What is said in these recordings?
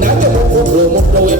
Nange mukubwa omuddo we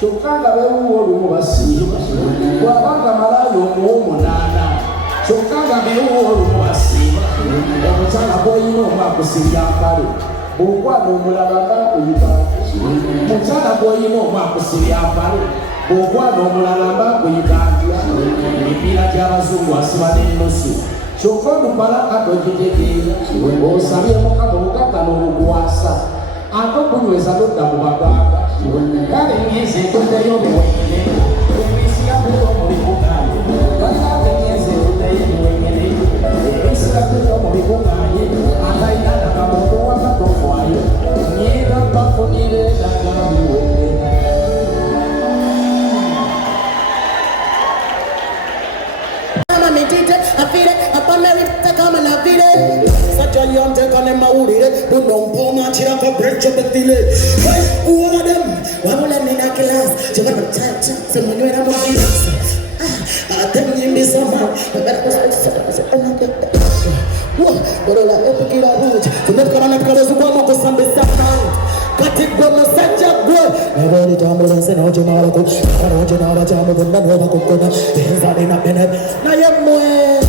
Chokanga bewo olumubasiba wabanga malayo omuwomunana chokanga bewo olumubasiba omukyala bwoyina omwakusimbya mpale bw'okwana omulala mbakuyita mukyala bwoyina omwakusimbya mpale bw'okwana omulala mbakuyita ntya emipiira gy'abazungu asiba n'ennusu kyokka omupalaka togitegeera osabye mukama obugagga n'obukwasa ate okunyweza todda mu baganga kale ngeze tuddeyo obuwengere emisi yabuto omubikuganye balinaate ngeze tuddeyo obuwengere emisi yabuto omubikuganye atalina nakamuntu wakatofwayo nyera bafunire nagamiwenge Young take on them mawulire don't poma chira ko break the delay hey who are them wabula nina class chika tata semunywera mu class them nyimbi sama borola epikira ruji tunekana nakalozu kwa mako sambe sakang katigwa masanja gwe nebali tambula sena oje mara ko kana oje na jamu bunda no bakokona benza na benet na yemwe